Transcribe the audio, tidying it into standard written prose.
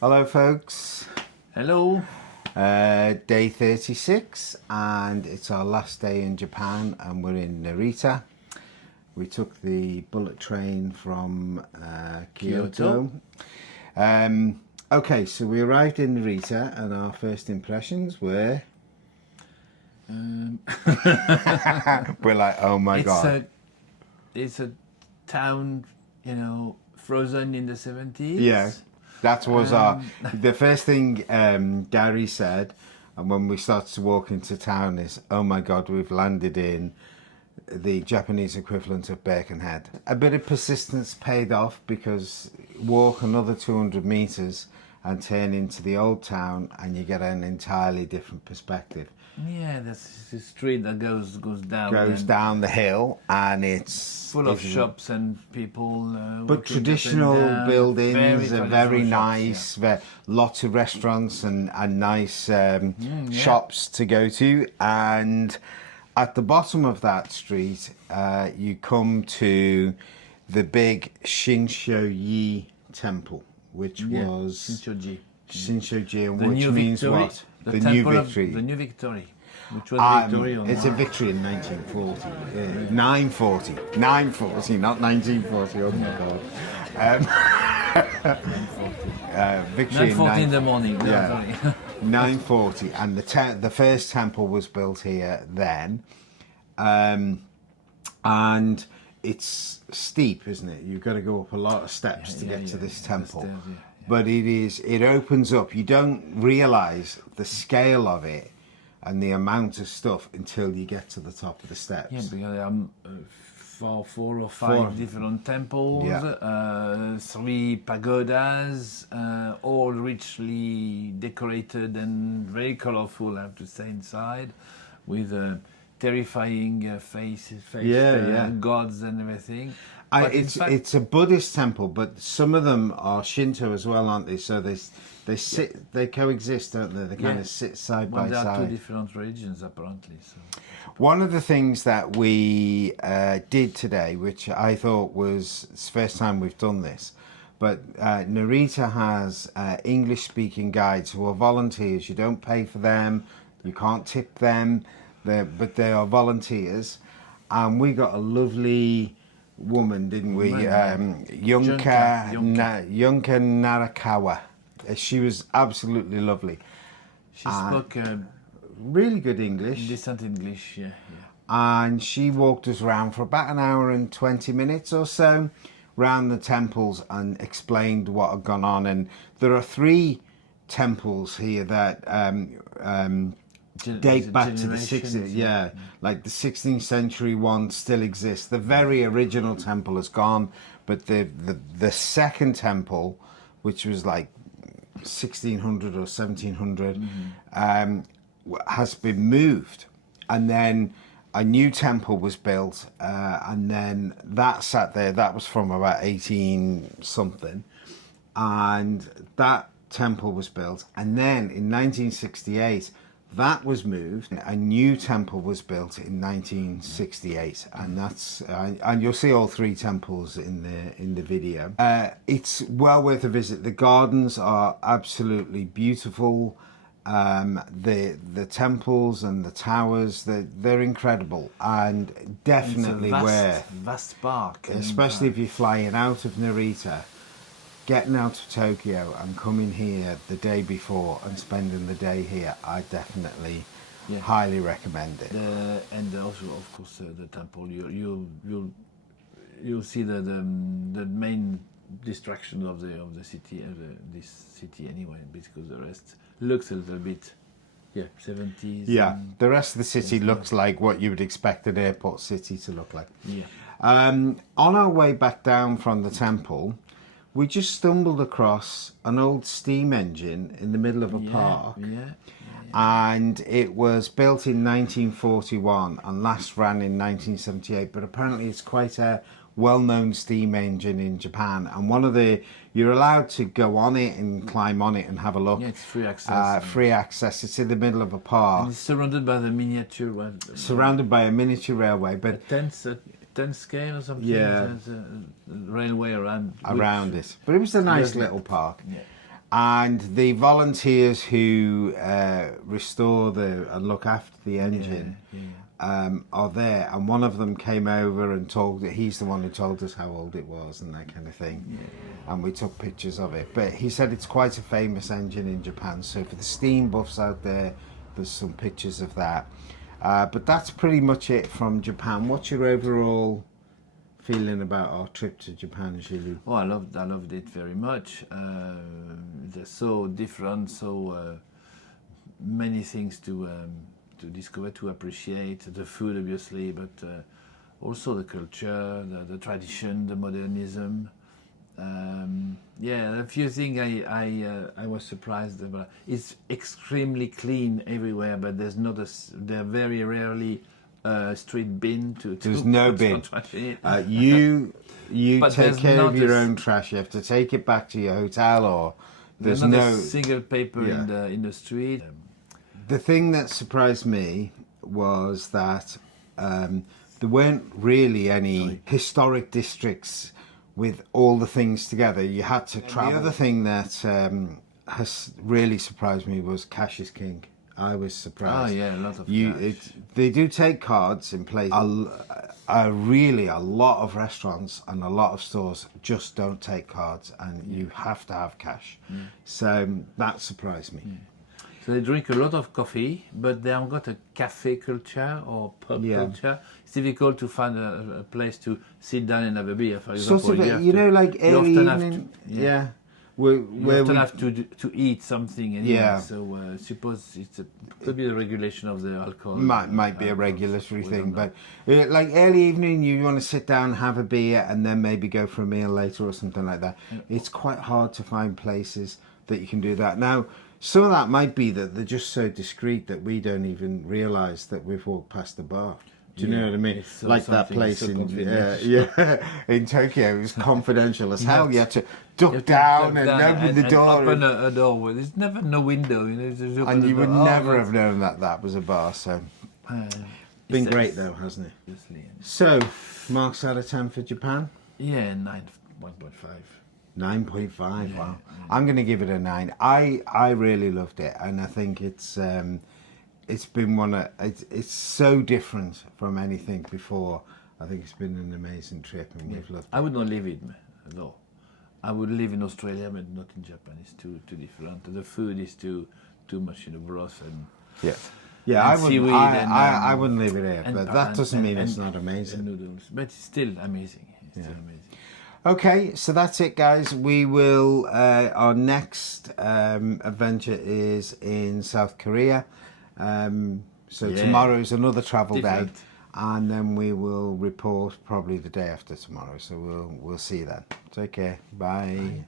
Hello folks, Hello. day 36 and it's our last day in Japan and we're in Narita. We took the bullet train from Kyoto. Okay, so we arrived in Narita and our first impressions were... we're like, oh my god. It's a town, frozen in the 70s. Yeah. That was the first thing Gary said, and when we started to walk into town is, oh my god, we've landed in the Japanese equivalent of Birkenhead. A bit of persistence paid off because walk another 200 metres and turn into the old town and you get an entirely different perspective. Yeah, that's the street that goes down. Goes down the hill and it's full of shops and people. But traditional buildings are very nice. Yeah. Lots of restaurants and nice shops to go to. And at the bottom of that street, you come to the big Shinsho-ji temple, which was Shinsho-ji, which means victory, what? The new victory. The new victory, which was victory on it's a victory in 1940. 940. 940, not 1940. Oh my God. Victory 9:40 in the morning. Yeah. 940, and the first temple was built here then, and it's steep, isn't it? You've got to go up a lot of steps to get to this temple. Stairs, But it opens up. You don't realise the scale of it and the amount of stuff until you get to the top of the steps. Yeah, because there are four or five different temples, 3 pagodas, all richly decorated and very colourful, I have to say, inside, with terrifying gods and everything. It's a Buddhist temple, but some of them are Shinto as well, aren't they? So they coexist, don't they? They kind of sit side by there side. are 2 different religions, apparently. So. One of the things that we did today, which I thought was the first time we've done this, but Narita has English-speaking guides who are volunteers. You don't pay for them, you can't tip them, but they are volunteers. And we got a lovely woman, didn't we? Yunka Narakawa. She was absolutely lovely. She spoke really good English. Decent English, yeah. And she walked us around for about an hour and 20 minutes or so around the temples and explained what had gone on. And there are 3 temples here that date back to the 16th, like the 16th century one still exists. The very original temple is gone, but the second temple, which was like 1600 or 1700, has been moved, and then a new temple was built, and then that sat there. That was from about 18 something, and that temple was built, and then in 1968 that was moved. A new temple was built in 1968, and that's and you'll see all 3 temples in the video. It's well worth a visit. The gardens are absolutely beautiful. The temples and the towers, they're incredible, and definitely vast park, especially if you're flying out of Narita, getting out of Tokyo and coming here the day before and spending the day here, I definitely highly recommend it. And also, of course, the temple. You'll see the main distraction of the city, this city anyway, because the rest looks a little bit 70s. Yeah, the rest of the city looks like what you would expect an airport city to look like. Yeah. On our way back down from the temple, we just stumbled across an old steam engine in the middle of a park. And it was built in 1941 and last ran in 1978, but apparently it's quite a well-known steam engine in Japan, and you're allowed to go on it and climb on it and have a look. Yeah, it's free access. Free access. It's in the middle of a park. And it's surrounded by the miniature. Surrounded by a miniature railway, but a 10 scale or something. Yeah. There's a railway around it. But it was a nice little park. Yeah. And the volunteers who restore and look after the engine are there, and one of them came over and he's the one who told us how old it was and that kind of thing, and we took pictures of it. But he said it's quite a famous engine in Japan, so for the steam buffs out there, there's some pictures of that. But that's pretty much it from Japan. What's your overall feeling about our trip to Japan, Gilles? Oh, I loved it very much. They're so different, so many things to discover, to appreciate. The food, obviously, but also the culture, the tradition, the modernism. A few things I was surprised about. It's extremely clean everywhere, but there very rarely street bin to there's no bin. You take care of your own trash. You have to take it back to your hotel, or there's no single paper in the street. The thing that surprised me was that there weren't really any historic districts with all the things together. You had to travel. The other thing that has really surprised me was cash is king. I was surprised. Oh yeah, a lot of cash. They do take cards in place. Really, a lot of restaurants and a lot of stores just don't take cards, and you have to have cash. So that surprised me. So they drink a lot of coffee, but they haven't got a cafe culture or pub culture. It's difficult to find a place to sit down and have a beer, for example. Sort of, like early evening. We often have to eat something anyway, so suppose it could be the regulation of the alcohol. Might be a regulatory thing, but like early evening, you want to sit down, have a beer, and then maybe go for a meal later or something like that. It's quite hard to find places that you can do that. Now, some of that might be that they're just so discreet that we don't even realise that we've walked past the bar. Do you know what I mean? Like that place in in Tokyo, it was confidential as hell. You had to duck down and open the door. Open a door where there's never no window. And you would never have known that was a bar. So, been great though, hasn't it? So, marks out of 10 for Japan? Yeah, 1.5. 9.5. Wow. I'm going to give it a 9. I really loved it, and I think it's been it's so different from anything before. I think it's been an amazing trip, and we've loved it. I would not live it though. I would live in Australia, but not in Japan. It's too different. The food is too much broth and I wouldn't live it here, but that doesn't mean it's not amazing. Noodles, but it's still amazing. It's still amazing. Okay, so that's it, guys. We will. Our next adventure is in South Korea. Tomorrow is another travel day, and then we will report probably the day after tomorrow. So we'll see you then. Take care. Bye.